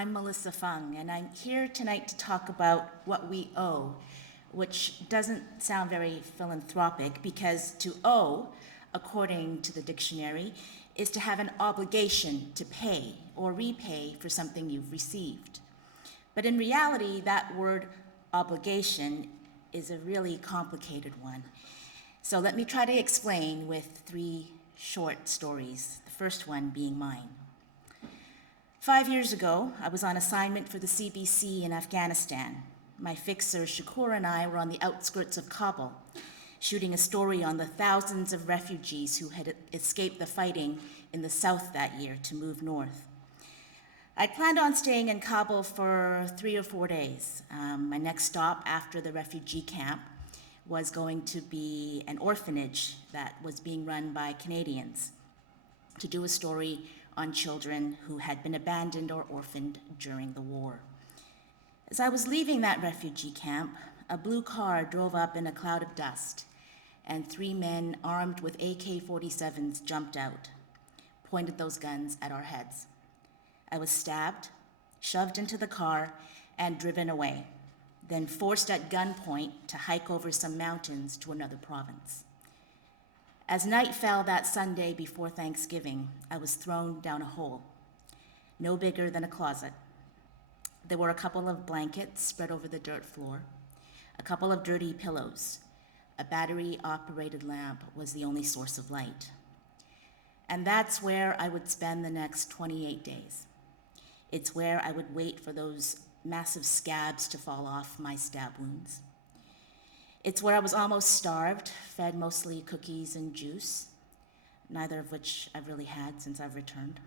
I'm Melissa Fung, and I'm here tonight to talk about what we owe, which doesn't sound very philanthropic because to owe, according to the dictionary, is to have an obligation to pay or repay for something you've received. But in reality, that word obligation is a really complicated one. So let me try to explain with 3 short stories, the first one being mine. 5 years ago, I was on assignment for the CBC in Afghanistan. My fixer, Shakur, and I were on the outskirts of Kabul, shooting a story on the thousands of refugees who had escaped the fighting in the south that year to move north. I planned on staying in Kabul for 3 or 4 days. My next stop after the refugee camp was going to be an orphanage that was being run by Canadians to do a story on children who had been abandoned or orphaned during the war. As I was leaving that refugee camp, a blue car drove up in a cloud of dust, and 3 men armed with AK-47s jumped out, pointed those guns at our heads. I was stabbed, shoved into the car, and driven away, then forced at gunpoint to hike over some mountains to another province. As night fell that Sunday before Thanksgiving, I was thrown down a hole, no bigger than a closet. There were a couple of blankets spread over the dirt floor, a couple of dirty pillows. A battery-operated lamp was the only source of light. And that's where I would spend the next 28 days. It's where I would wait for those massive scabs to fall off my stab wounds. It's where I was almost starved, fed mostly cookies and juice, neither of which I've really had since I've returned.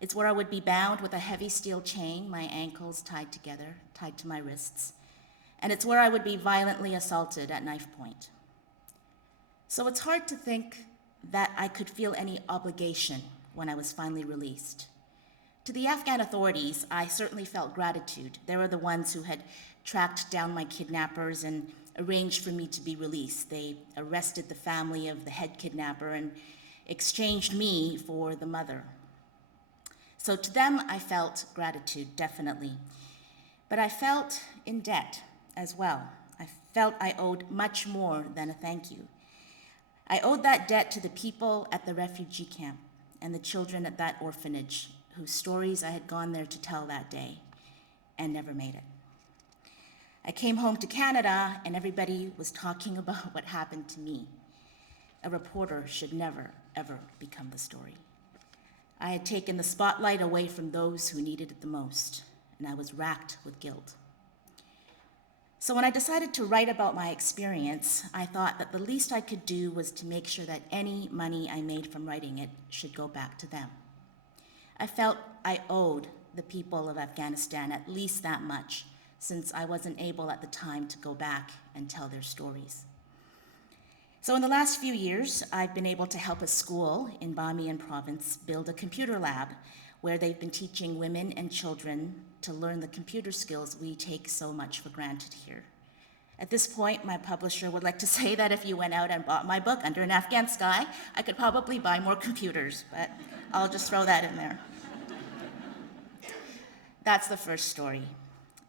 It's where I would be bound with a heavy steel chain, my ankles tied together, tied to my wrists. And it's where I would be violently assaulted at knife point. So it's hard to think that I could feel any obligation when I was finally released. To the Afghan authorities, I certainly felt gratitude. They were the ones who had tracked down my kidnappers and arranged for me to be released. They arrested the family of the head kidnapper and exchanged me for the mother. So to them, I felt gratitude, definitely. But I felt in debt as well. I felt I owed much more than a thank you. I owed that debt to the people at the refugee camp and the children at that orphanage whose stories I had gone there to tell that day and never made it. I came home to Canada and everybody was talking about what happened to me. A reporter should never, ever become the story. I had taken the spotlight away from those who needed it the most, and I was racked with guilt. So when I decided to write about my experience, I thought that the least I could do was to make sure that any money I made from writing it should go back to them. I felt I owed the people of Afghanistan at least that much, since I wasn't able at the time to go back and tell their stories. So in the last few years, I've been able to help a school in Bamiyan province build a computer lab where they've been teaching women and children to learn the computer skills we take so much for granted here. At this point, my publisher would like to say that if you went out and bought my book Under an Afghan Sky, I could probably buy more computers, but I'll just throw that in there. That's the first story.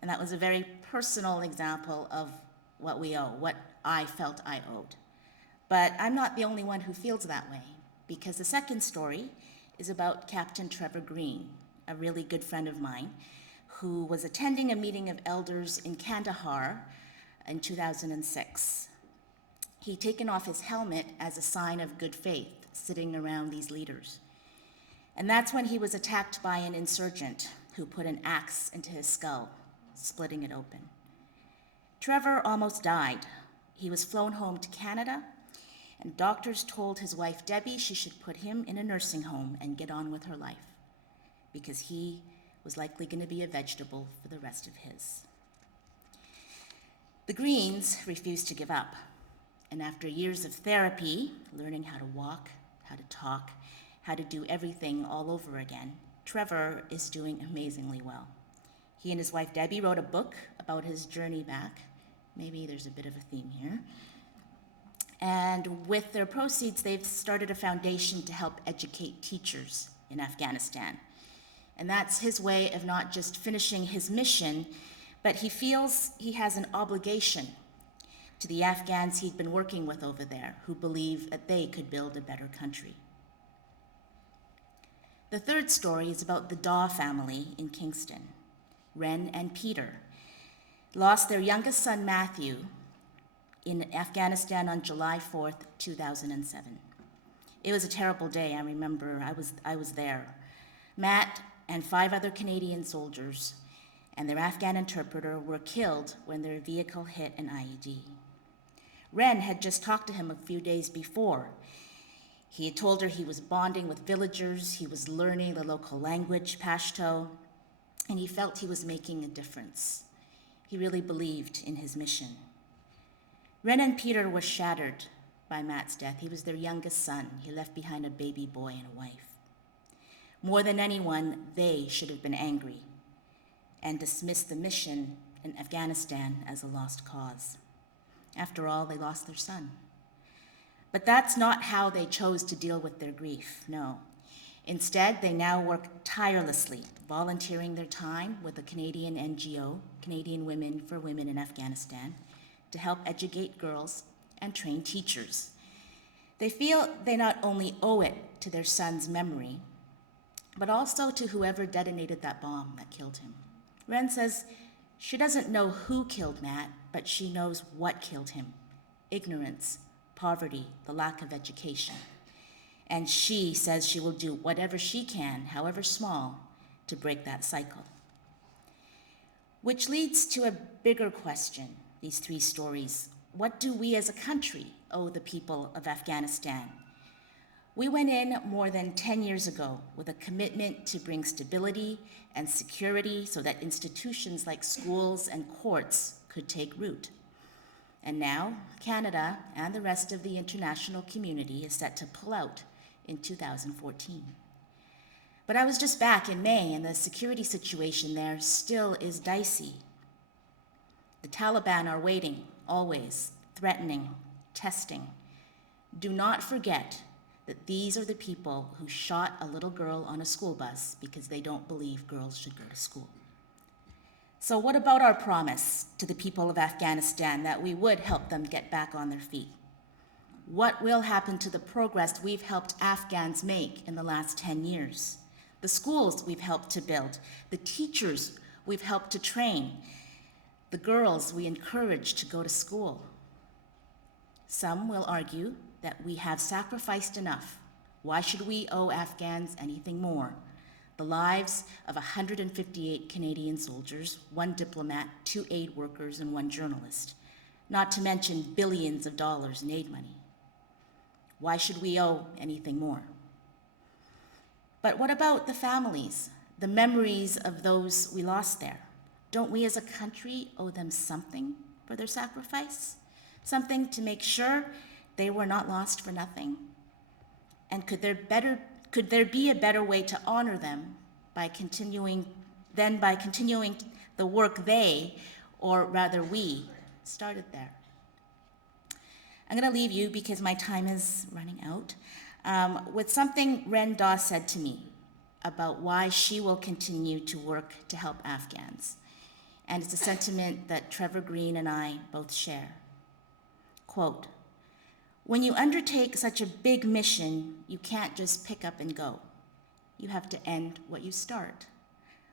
And that was a very personal example of what we owe, what I felt I owed. But I'm not the only one who feels that way, because the second story is about Captain Trevor Green, a really good friend of mine, who was attending a meeting of elders in Kandahar in 2006. He'd taken off his helmet as a sign of good faith, sitting around these leaders. And that's when he was attacked by an insurgent who put an axe into his skull, splitting it open. Trevor almost died. He was flown home to Canada, and doctors told his wife Debbie she should put him in a nursing home and get on with her life, because he was likely going to be a vegetable for the rest of his. The Greens refused to give up, and after years of therapy, learning how to walk, how to talk, how to do everything all over again, Trevor is doing amazingly well. He and his wife Debbie wrote a book about his journey back. Maybe there's a bit of a theme here. And with their proceeds, they've started a foundation to help educate teachers in Afghanistan. And that's his way of not just finishing his mission, but he feels he has an obligation to the Afghans he'd been working with over there, who believe that they could build a better country. The third story is about the Daw family in Kingston. Ren and Peter lost their youngest son, Matthew, in Afghanistan on July 4th, 2007. It was a terrible day. I remember I was there. Matt and 5 other Canadian soldiers and their Afghan interpreter were killed when their vehicle hit an IED. Ren had just talked to him a few days before. He had told her he was bonding with villagers, he was learning the local language, Pashto, and he felt he was making a difference. He really believed in his mission. Ren and Peter were shattered by Matt's death. He was their youngest son. He left behind a baby boy and a wife. More than anyone, they should have been angry and dismissed the mission in Afghanistan as a lost cause. After all, they lost their son. But that's not how they chose to deal with their grief, no. Instead, they now work tirelessly, volunteering their time with a Canadian NGO, Canadian Women for Women in Afghanistan, to help educate girls and train teachers. They feel they not only owe it to their son's memory, but also to whoever detonated that bomb that killed him. Ren says she doesn't know who killed Matt, but she knows what killed him: ignorance, poverty, the lack of education. And she says she will do whatever she can, however small, to break that cycle. Which leads to a bigger question, these 3 stories. What do we as a country owe the people of Afghanistan? We went in more than 10 years ago with a commitment to bring stability and security so that institutions like schools and courts could take root. And now, Canada and the rest of the international community is set to pull out in 2014. But I was just back in May, and the security situation there still is dicey. The Taliban are waiting, always, threatening, testing. Do not forget that these are the people who shot a little girl on a school bus because they don't believe girls should go to school. So what about our promise to the people of Afghanistan that we would help them get back on their feet? What will happen to the progress we've helped Afghans make in the last 10 years? The schools we've helped to build, the teachers we've helped to train, the girls we encourage to go to school. Some will argue that we have sacrificed enough. Why should we owe Afghans anything more? The lives of 158 Canadian soldiers, 1 diplomat, 2 aid workers, and 1 journalist, not to mention billions of dollars in aid money. Why should we owe anything more? But what about the families, the memories of those we lost there? Don't we as a country owe them something for their sacrifice? Something to make sure they were not lost for nothing? And could there be a better way to honor them by continuing the work they, or rather we, started there? I'm going to leave you, because my time is running out, with something Ren Daw said to me about why she will continue to work to help Afghans. And it's a sentiment that Trevor Green and I both share. Quote, "When you undertake such a big mission, you can't just pick up and go. You have to end what you start.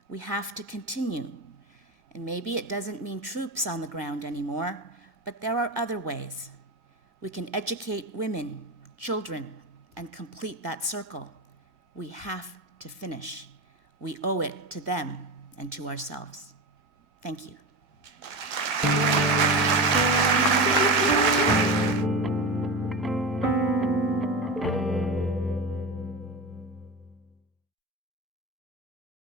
We have to continue. And maybe it doesn't mean troops on the ground anymore, but there are other ways. We can educate women, children, and complete that circle. We have to finish. We owe it to them and to ourselves." Thank you.